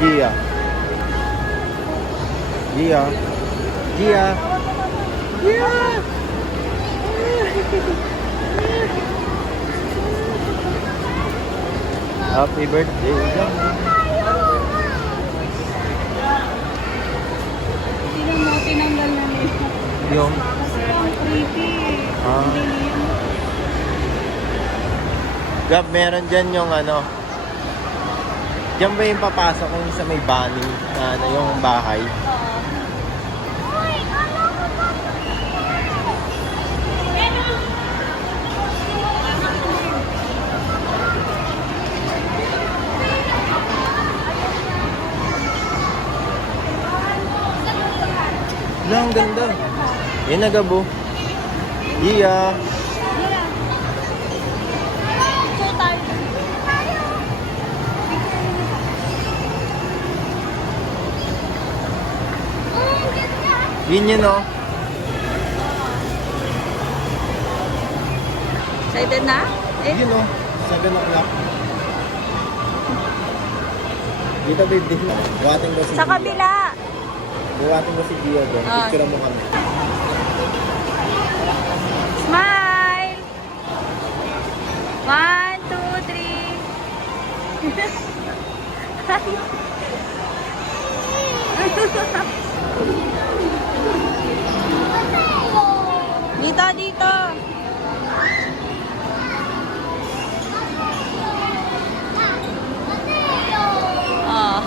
Gia. Gia. Gia. Gia. Happy birthday. Sino mo tinanggal na nito? Yung Ang creepy. Gab, meron dyan yung ano. Diyan ba yung papasok kung sa may bunny na yung bahay? Wala, ang ganda. Yan na, Gabo. Iya. Yun yun, oh. Excited na? Yun, oh. 7 o'clock. Dito, babe. Buhatin ko si Sa kabila. Buhatin ko si Gia doon. Picture mo kami. Smile! 1, 2, 3. Dito, dito. Oh.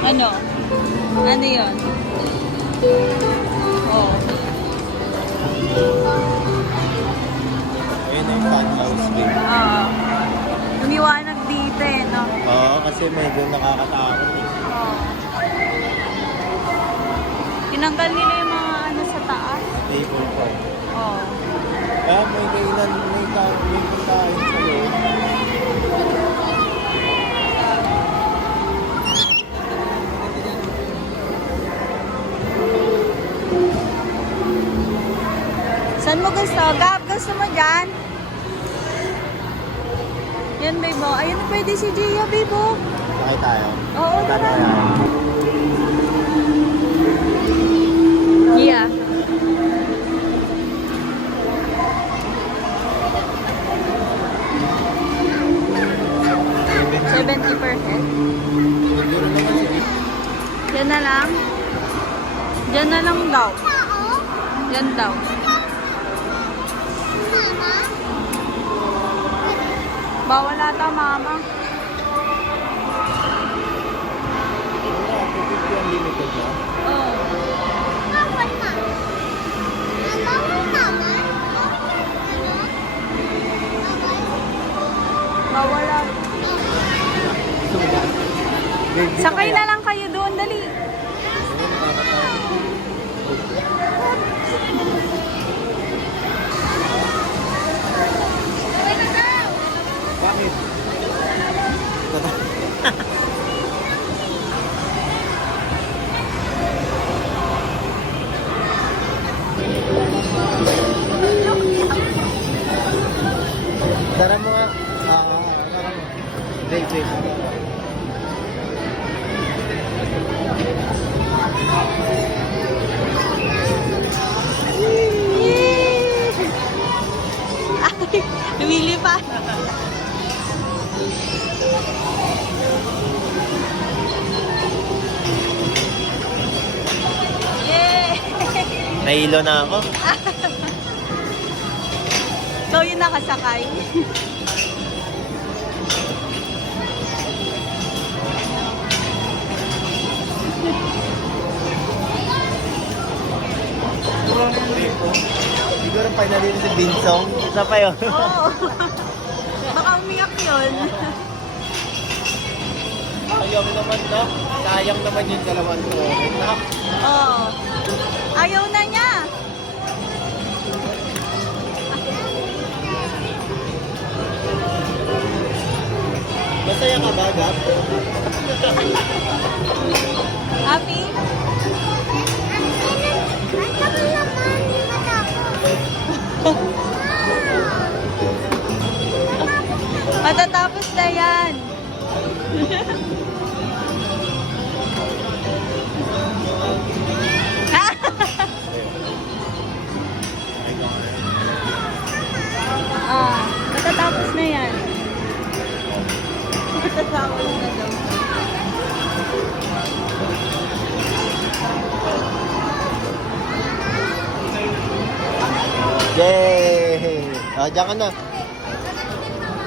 Ano? Ano yun? Oh. Ayun na yung fun house, babe. Umiwanag dito eh, no? Oo, kasi medyo nakakatakot eh. Tinanggal nila yung mga ano sa taas. Table pa. Oh. Kaya may kainan, may pagkain sa loob. Saan mo gusto? Gab, gusto mo dyan? Yan, babe. Oh. Ayun, pwede si Gia, babe. Oh. Sakay tayo. Oo, Tama tara. yan. Gia. $70 per head. Siguro naman si Vic. Yan na lang. Diyan na lang daw. Yan daw. Bawal ata, mama. Wala, 250 unlimited na. Oh. Bawal ata. Babe, Sakay na lang kayo doon, dali. Bakit? Tara mo nga. Tara mo. Wait. Ay, lumili pa. Yay! Nahilo na ako. So, yun nakasakay. Siguro pa na rin si Binsong. Isa pa yun. Oo. Baka umiyak yun. Ayaw naman na. Sayang naman yung 2 oras na. Oo. Ayaw na niya. Masaya ka ba, Gab? Happy? Matatapos na yan. Matatapos na yan. Matatapos na daw. Yay! Diyan ka na.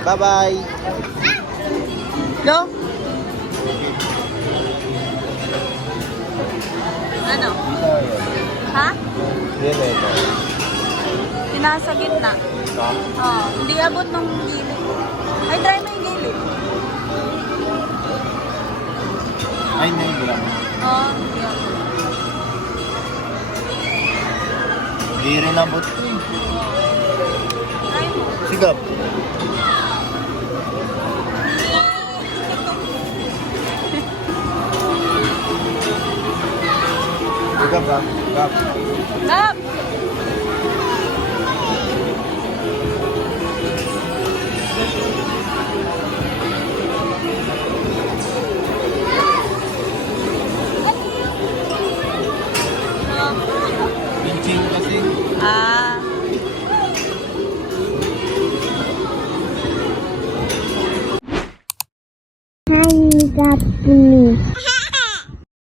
Bye-bye. Go. Ano? Ha? Yan na ito. Nasa gitna. Oo. Hindi abot ng gilid. Ay, try mo yung gilid. Ay, hindi lang. Oo. Yeah. Hindi rin abot. Try mo. Sigap. Sigap ba? Gab. Gab! Pinchin kasi. Ah.